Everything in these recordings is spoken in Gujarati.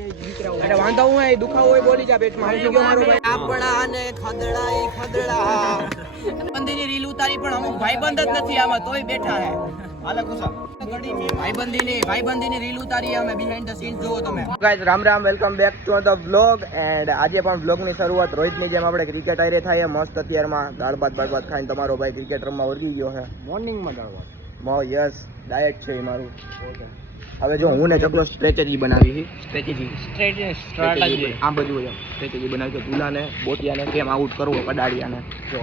એટલે વાંધો હું એ દુખાવો હોય બોલી જા પેટમાં આવી ગયો મારું ભાઈ. આપણા ને ખદડા ઈ ખદડા બંદીની રીલ ઉતારી પણ અમુક ભાઈબંધ જ નથી આમાં તોય બેઠા હે. હાલે કુસા ભાઈબંધીની ભાઈબંધીની રીલ ઉતારી અમે બિહાઇન્ડ ધ સીન્સ જોવો તમે. Guys Ram Ram welcome back to the vlog and આજે પણ વ્લોગની શરૂઆત રોહિતની જેમ આપણે ક્રિકેટ આરે થાય મસ્ત અત્યારમાં દાળ ભાત બાળ ભાત ખાઈને તમારો ભાઈ ક્રિકેટ રમવા વળગી ગયો છે મોર્નિંગમાં દાળવા મો યસ ડાયટ છે મારું. હવે જો હું ને ચકલો સ્ટ્રેટેજી બનાવી સ્ટ્રેટેજી સ્ટ્રેટેજી આ બધું સ્ટ્રેટેજી બનાવી તો તુલાને બોટિયાને કેમ આઉટ કરવો પડાડિયાને જો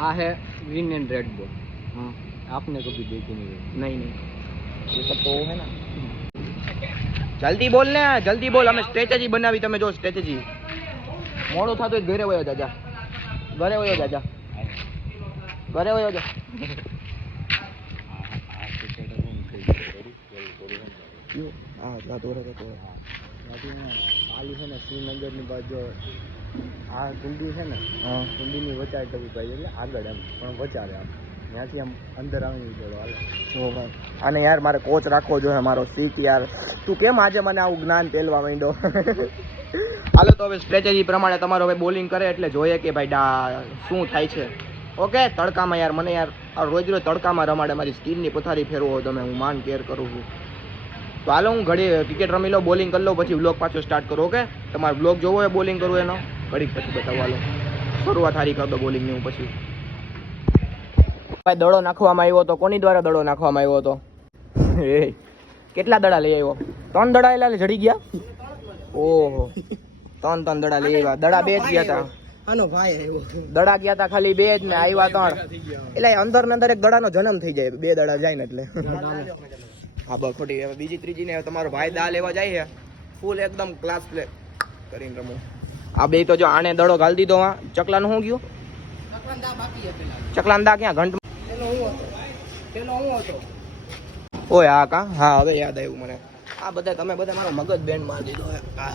આ હે ગ્રીન એન્ડ રેડ બોલ આપને કભી દેખી નહીં નહીં નહીં. એ તો હે ના. જલ્દી બોલ ને જલ્દી બોલ. અમે સ્ટ્રેટેજી બનાવી તમે જો સ્ટ્રેટેજી મોડો થાતો ઘરે વયો જાજા. ઘરે વયો જાજા. ઘરે વયો જા. ક્યું? દોરે તો આલી છે ને શ્રીનગરની બાજુ આ કુંડી છે ને કુંડીની વચારે પાઈ એટલે આગળ એમ પણ વચારે આમ. ત્યાંથી આમ અંદર આવી ગયો હાલે. જો ભાઈ. અને યાર મારે કોચ રાખવો જોઈએ મારો સીટ યાર. તું કેમ આજે મને આવું જ્ઞાન તેલવા માંડ્યો? હાલો તો હવે સ્ટ્રેટેજી પ્રમાણે તમારો હવે બોલિંગ કરે એટલે જોઈએ કે ભાઈ ડા શું થાય છે. ઓકે તડકામાં યાર મને યાર આ રોજ રોજ તડકામાં રમાડે મારી સ્કીનની પથારી ફેરવો તમે હું માન કેર કરું છું. તો હાલો હું ઘડી ક્રિકેટ રમી લો બોલિંગ કરી લો પછી બ્લોક પાછો સ્ટાર્ટ કરો ઓકે તમારે બ્લોક જોવો હોય બોલિંગ કરવું એનો? ઘડીક પછી બતાવો હાલો. શરૂઆત હારી કર દો બોલિંગની હું પછી. ભાઈ દડો નાખવામાં આવ્યો હતો. કોની દ્વારા દડો નાખવામાં આવ્યો હતો? એ કેટલા દડા લઈ આવ્યો? ત્રણ દડા એલા જડી ગયા? ઓહો. ત્રણ ત્રણ દડા લઈ આવ્યા. દડા બે જ ગયા હતા આનો ભાઈ આવ્યો દડા ગયા હતા ખાલી બે જ ને આવ્યા ત્રણ. એટલે અંદર ને અંદર એક દડાનો જન્મ થઈ જાય. બે દડા જાય ને એટલે. હા બસ ખોટી. હવે બીજી ત્રીજી ને તમારો ભાઈ દા લેવા જાય છે. ફૂલ એકદમ ક્લાસ પ્લે કરીને રમો. આ બે તો જો આને દડો ગાલી દીધો હા. ચકલાનું શું ગયું? ચકલાન દા ક્યાં? ઘંટ ઓય હા કા? હા હવે યાદ આવ્યું મને. આ બધા તમે બધા મારો મગજ બેન્ડ મારી દીધો હે. આ.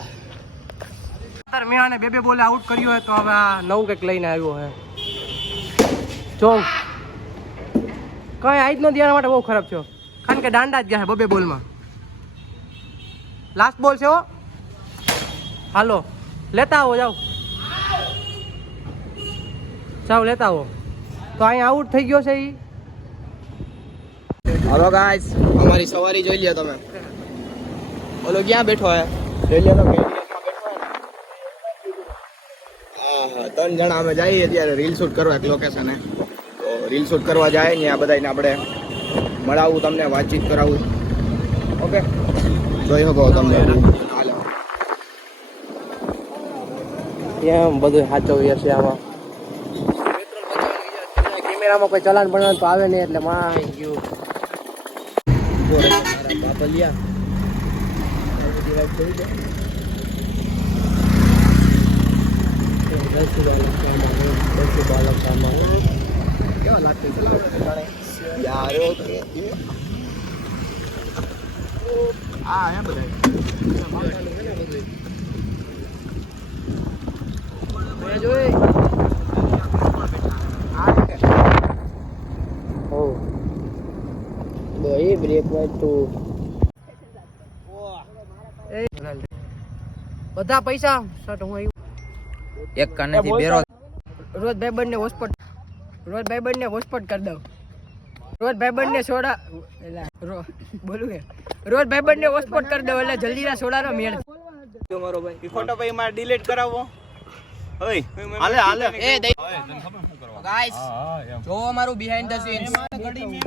અત્યારે મેં આને બે બે બોલે આઉટ કર્યો હોય તો હવે આ નવું કંઈક લઈને આવ્યો હે. જો. કઈ નથી ધ્યાન માટે બહુ ખરાબ છો કારણ કે દાંડા જ ગયા છે બબે બોલમાં. લાસ્ટ બોલ છે હો. હાલો. લેતા આવો, જાઓ. જાઓ, લેતા આવો. તો અહીંયા આઉટ થઈ ગયો છે એ હલો ગાઈસ અમારી સવારી જોઈ લ્યો તમે. ઓલો ક્યાં બેઠો હે? જોઈ લ્યો તો ત્રણ જણા અમે જઈએ ત્યારે રીલ શૂટ કરવા એક લોકેશને તો રીલ શૂટ કરવા જાય ને આ બધાને આપણે. મળાવું તમને વાતચીત કરાવું. ઓકે? જોઈ શકો તમને. એમ બધું સાચવીએ છે આમાં. કેમેરામાં કોઈ ચલાન પણ તો આવે નહીં એટલે માં ગયું મારા બાપલિયા બધી વાત જોઈ દે. કેવા લાગતું યારો આ બધા બધા પૈસા શર્ટ હું આવ્યું. એક કાનેથી બેરો રોજ ભાઈ બંને હોસ્પટ રોજ ભાઈ બંને હોસ્પટ કરી દઉં. રોજ ભાઈબંધ ને સોડા બોલું કે રોજ ભાઈબંધ ને ઓસ્પોટ કરી દો એટલે જલ્દી ના સોડા નો મેળ મારો ભાઈ. ફોટો ભાઈ મારે ડિલીટ કરાવો. ઓય હાલે હાલે. એ ગાઈસ જો અમારું બિહાઇન્ડ ધ સીન્સ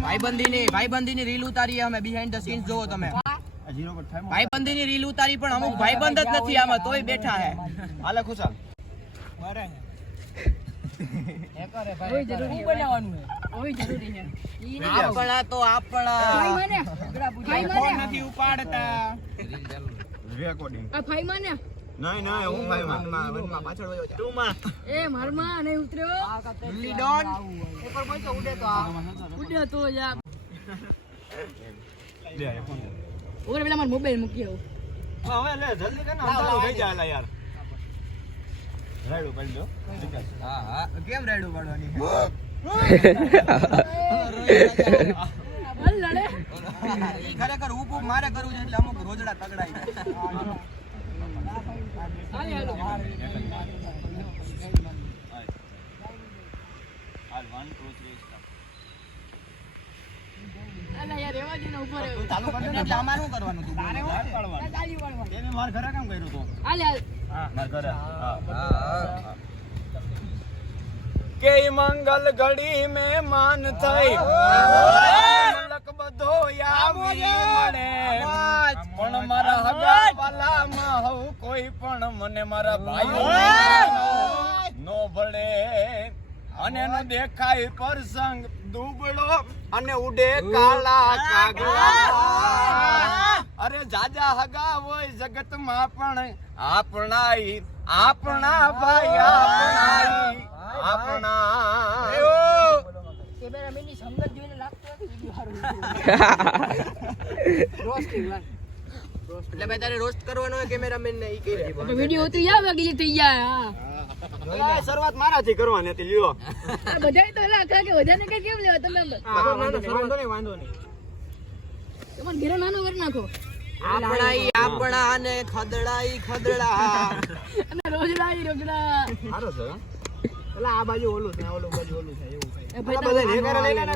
ભાઈબંધીની ભાઈબંધીની રીલ ઉતારી અમે બિહાઇન્ડ ધ સીન્સ જોવો તમે. ભાઈબંધીની રીલ ઉતારી પણ અમુક ભાઈબંધ જ નથી આમાં તોય બેઠા હે. હાલે ખુશાલ. ભાઈ ભાઈ મારો મોબાઈલ મૂકી આવું હવે લે જલ્દી કે ના થઈ જાય યાર રાઈડ ઉપાડી દો. હા હા. કેમ રેડું પાડવાની? ખરેખર ઊભું મારે કરવું છે એટલે અમુક રોજડા તગડાય કરવાનું તું. માર ઘરે કામ કર્યું તું? માર ઘરે કે મંગલ ઘડી મે માન થઈ મલક બધો યામી મળે. પણ મારા હગા વાલા માં હવ કોઈ પણ. મને મારા ભાઈઓ નો ભળે અને એનો દેખાય પ્રસંગ દુબળો અને ઉડે કાલા કાગડા અરે જાજા હગા હોય જગતમાં પણ આપણાઈ આપણા ભાઈ આપણાઈ આપણા એટલે ભાઈ તારે રોસ્ટ કરવાનો હોય કેમેરામેન ને ઈ કહી વીડિયો ઉતરી આવે ગઈ થઈ જાય હા. શરૂઆત મારાથી કરવાની હતી લ્યો. આ તો એલા કે બધાને કઈ કેમ લેવા તમે વાંધો નહીં વાંધો નહીં તમારે ઘરે નાનો કરી નાખો. આપણાઈ આપણા ને ખદડાઈ ખદડા. અને રોજડા રોજડા સારો છે એટલે આ બાજુ ઓલું છે ઓલું બાજુ ઓલું છે એવું એ ભાઈ બધા ભેગા લઈ લે ને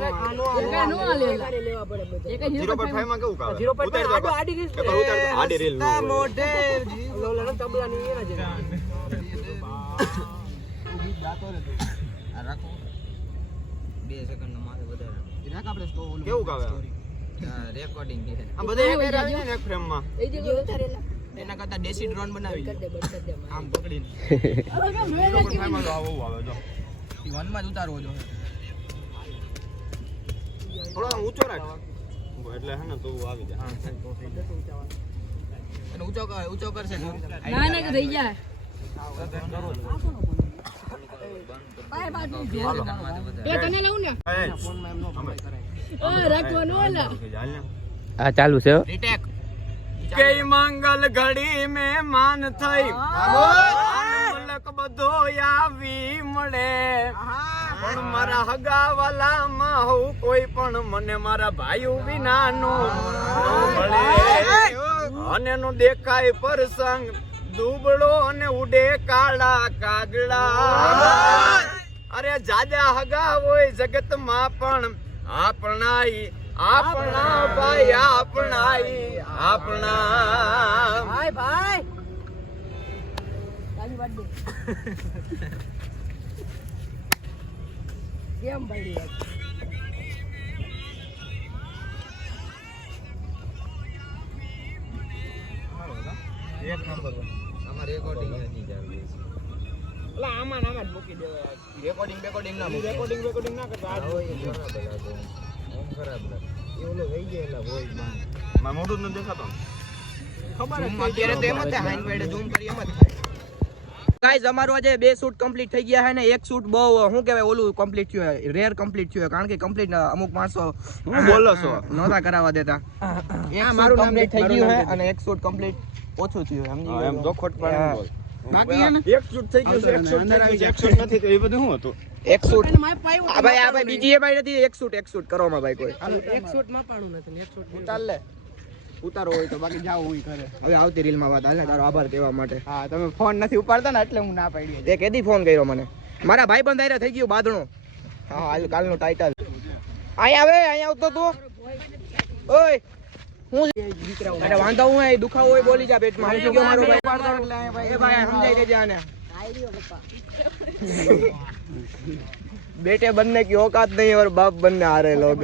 કેવું આ બધા એક ને એક એ જે એના કરતા દેશી ડ્રોન બનાવી આમ પકડીને. આવું આવે જો જ ઉતારવો જોઈએ થોડો ઊંચો રાખ. એટલે હે ને તો આવી જાય ઊંચો કર ઊંચો કરશે. ના ના કે જાય. ચાલુ છે કે મંગલ ઘડી મે માન થઈ બધો આવી મળે પણ મારા હગા વાલા માં હું. કોઈ પણ મને મારા ભાઈ વિના નો મળે અને નો દેખાય પ્રસંગ દુબળો અને ઉડે કાળા કાગડા અરે જાજા હગા હોય જગતમાં પણ આપણાઈ આપણા ભાઈ આપણાઈ આપણા. ભાઈ ભાઈ! કેમ ભાઈ? રેકોર્ડિંગ એટલે આમાં આમાં જ મૂકી દેવાય. રેકોર્ડિંગ રેકોર્ડિંગ ના રેકોર્ડિંગ રેકોર્ડિંગ ના કરતા. આ મારું મોઢું ન દેખાતો. ખબર છે. અત્યારે તો એમ જ થાય હાઈન વાઈડે ઝૂમ કરી એમ જ થાય. ગાઈઝ અમારું આજે બે શૂટ કમ્પ્લીટ થઈ ગયા છે ને એક શૂટ બહુ શું કહેવાય ઓલું કમ્પ્લીટ થયું રેર કમ્પ્લીટ થયું કારણ કે કમ્પ્લીટ અમુક માણસો હું બોલો છો? નહોતા કરાવવા દેતા. એક મારું શૂટ નામ કમ્પ્લીટ થઈ ગયું છે અને એક શૂટ કમ્પ્લીટ ઓછું થયું એમ. એમ ખોટ પાડીને બાકી એક શૂટ થઈ ગયું છે એક શૂટ થઈ ગયું એક શૂટ નથી તો એ બધું શું હતું? એક શૂટ. આ ભાઈ આ ભાઈ બીજી એ ભાઈ નથી એક શૂટ એક શૂટ કરવામાં ભાઈ કોઈ. એક શૂટમાં પાણું નથી એક શૂટ ઉતાર લે. ઉતારો હોય તો બાકી જાવ હું ઘરે. હવે આવતી રીલમાં વાત હાલે તારો આભાર કહેવા માટે. હા તમે ફોન નથી ઉપાડતા ને એટલે હું ના પાડી તે કેદી ફોન કર્યો મને? મારા ભાઈ બંધ આયરા થઈ ગયું બાદણો હા હાલ કાલનું ટાઇટલ અહીંયા આવે અહીંયા આવતો તું. ઓય હું અરે વાંધો હું એ દુખાવો હોય બોલી જા પેટમાં. હું ગયો મારો ભાઈ. પાડતો એટલે ભાઈ એ ભાઈ સમજાઈ દેજે આને. બેટે બંને કી ઓકાત નહીં ઓર બાપ બંને હારે લોગ.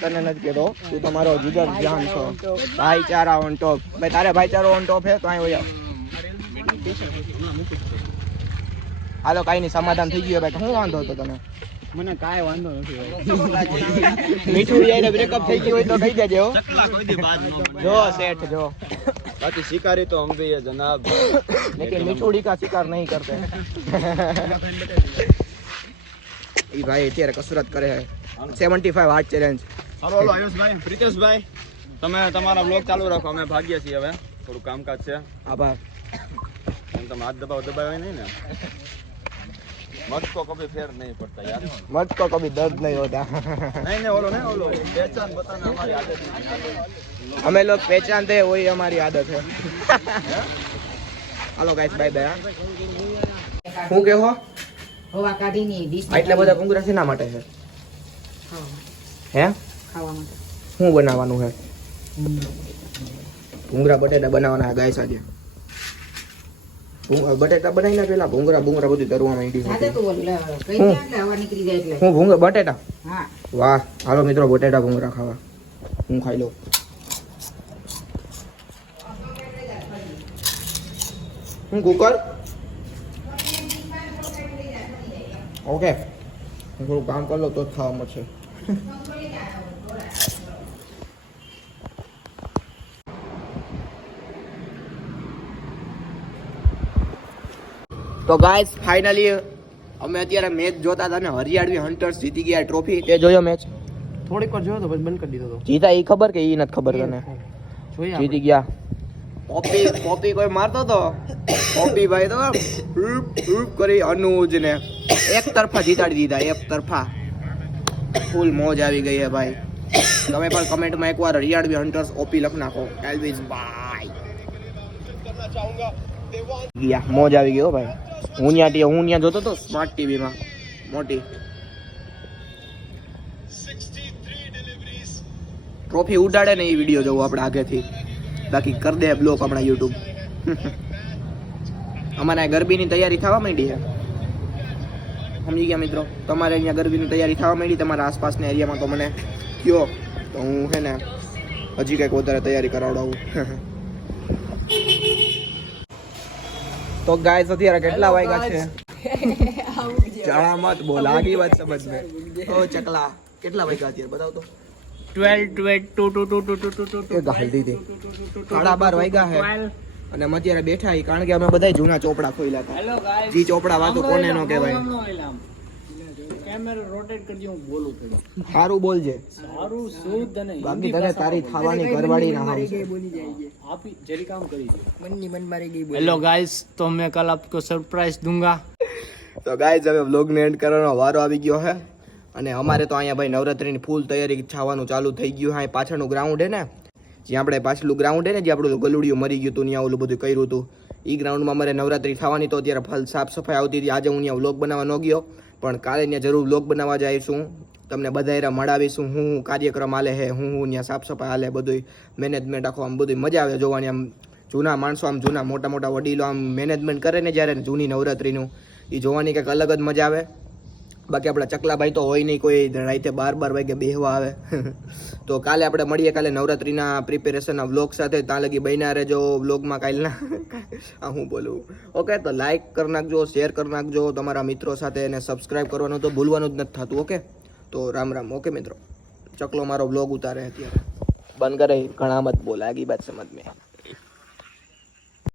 તને નથી કેતો તું તમારો જીગર ધ્યાન છો. ભાઈચારા ઓન ટોપ ભાઈ તારે ભાઈચારો ઓન ટોપ હે તો અહીં હોય હાલો કાંઈ નહીં સમાધાન થઈ ગયું ભાઈ હું વાંધો હતો તમે મને કાંઈ વાંધો નથી મીઠું જઈને બ્રેકઅપ થઈ ગયું હોય તો કહી દેજો જો શેઠ જો. બાકી શિકારી તો હમ ભી જનાબ. લેકિન મીઠુડી કા શિકાર નહીં કરતે. એ ભાઈ અત્યારે કસરત કરે છે. 75 heart challenge hello hello Pritesh ભાઈ તમે તમારા બ્લોગ ચાલુ રાખો અમે ભાગીએ છીએ હવે. થોડું કામકાજ છે. આભાર. તમે હાથ દબાવ દબાવે નહીં ને? મત તો કભી ફેર નહીં પડતા યાર मत को कभी दर्द नहीं होता નહીં નહીં ઓલો નહીં ઓલો પહેચાન બતાને અમારી આદત નથી. हमें लोग पहचानते हैं वही हमारी आदत है હાલો ગાઈસ બાય બાય હું કેવો હવા કાઢીને ડીશ આ એટલા બધા ભૂંગરા શેના માટે છે હે ખાવા માટે શું બનાવવાનું છે ભૂંગરા બટેટા બનાવવાના છે ગાઈસ આજે ભૂંગ- બનાવી બનાવીને પેલા ભૂંગરા ભૂંગરા બધું તરવા માંડી હું ભૂંગરા બટેટા? વાહ હાલો મિત્રો બટેટા ભૂંગરા ખાવા. હું ખાઈ લઉં. હું કુકર? ઓકે. હું થોડું કામ કરી લઉં તો જ ખાવા મળશે. તો ગાઈસ ફાઇનલી અમે અત્યારે મેચ જોતા હતા ને હરિયાળવી હન્ટર્સ જીતી ગયા ટ્રોફી તે જોયો મેચ થોડીક વાર જોયો તો પછી બંધ કરી દીધો તો. જીતા એ ખબર કે એ નથી ખબર તને? જીતી ગયા. પોપી પોપી કોઈ મારતો તો પોપી ભાઈ તો હુપ હુપ કરી અનુજ ને એક તરફા જીતાડી દીધા એક તરફા. ફૂલ મોજ આવી ગઈ હે ભાઈ. તમે પણ કમેન્ટમાં એકવાર હરિયાળવી હન્ટર્સ ઓપી લખ નાખો. એલવીસ ભાઈ. ગયા. મોજ આવી ગયો ભાઈ. હું ત્યાં ટી- હું ત્યાં જોતો હતો સ્માર્ટ ટીવીમાં મોટી. ટ્રોફી ઉડાડે ને એ વીડિયો જોવો આપણે આગેથી. બાકી કર દે બ્લોક આપણા યુટ્યુબ અમારે ગરબીની તૈયારી થવા માંડી છે. સમજી ગયા મિત્રો? તમારે અહીંયા ગરબીની તૈયારી થવા માંડી, તમારા આસપાસના એરિયામાં તો મને કયો. તો હું છે ને હજી કંઈક વધારે તૈયારી કરાવડાવું. તો ગાય અત્યારે કેટલા વાગ્યા છે? જાણા મત બોલ આગી વાત સમજ મે ઓ ચકલા કેટલા વાગ્યા અત્યારે? બતાવ તો twelve twelve two two two two two two two ગાલ દીધી. સાડા બાર વાગ્યા છે અને અમે અત્યારે બેઠા કારણ કે અમે બધા જૂના ચોપડા ખોઈલા હતા. જી ચોપડા વાતો કોને નો કહેવાય. સારું બોલજે સારું શુદ્ધ અને બાકી તને તારી થવાની ઘરવાળી ના હારી જરી કામ કરી મનની મન મારી ગઈ હેલો ગાઈસ તો મેં કાલ આપકો સરપ્રાઈઝ दूंगा તો ગાઈઝ હવે વ્લોગ ને એન્ડ કરવાનો વારો આવી ગયો હે. અને અમારે તો અહીંયા ભાઈ નવરાત્રીની ફૂલ તૈયારી થવાનું ચાલુ થઈ ગયું હા. પાછળનું ગ્રાઉન્ડ હે ને જે આપણે પાછલું ગ્રાઉન્ડ હે ને જે આપણું ગલુડિયું મરી ગયું હતું ત્યાં ઓલું બધું કર્યું હતું. એ ગ્રાઉન્ડમાં અમારે નવરાત્રી થવાની તો અત્યારે ફલ સાફ સફાઈ આવતી હતી. આજે હું અહીંયા વ્લોગ બનાવવા ન ગયો. પણ કાલે ત્યાં જરૂર બ્લોગ બનાવવા જઈશું. તમને બધા મળાવીશું. હું હું કાર્યક્રમ હાલે છે હું હું ત્યાં સાફ સફાઈ હાલે બધું મેનેજમેન્ટ આખો આમ બધું મજા આવે જોવાની. આમ જૂના માણસો, આમ જૂના મોટા મોટા વડીલો આમ મેનેજમેન્ટ કરે ને જ્યારે જૂની નવરાત્રીનું એ જોવાની કંઈક અલગ જ મજા આવે. બાકી આપણા ચકલાભાઈ તો હોય નહીં, કોઈ રાતે બાર બાર વાગે બેહવા આવે. તો કાલે આપણે મળીએ, કાલે નવરાત્રીના પ્રિપેરેશનના વ્લોગ સાથે. ત્યાં લગી બન્યા રહેજો વ્લોગમાં કાલના. હું બોલું. ઓકે તો લાઇક કરી નાખજો શેર કરી નાખજો તમારા મિત્રો સાથે અને સબસ્ક્રાઈબ કરવાનું તો ભૂલવાનું જ નથી થતું ઓકે તો રામ રામ ઓકે મિત્રો? ચકલો મારો વ્લોગ ઉતારે અત્યારે. બંધ કરે ઘણા મત બોલા આગી બાત સમજ મેં.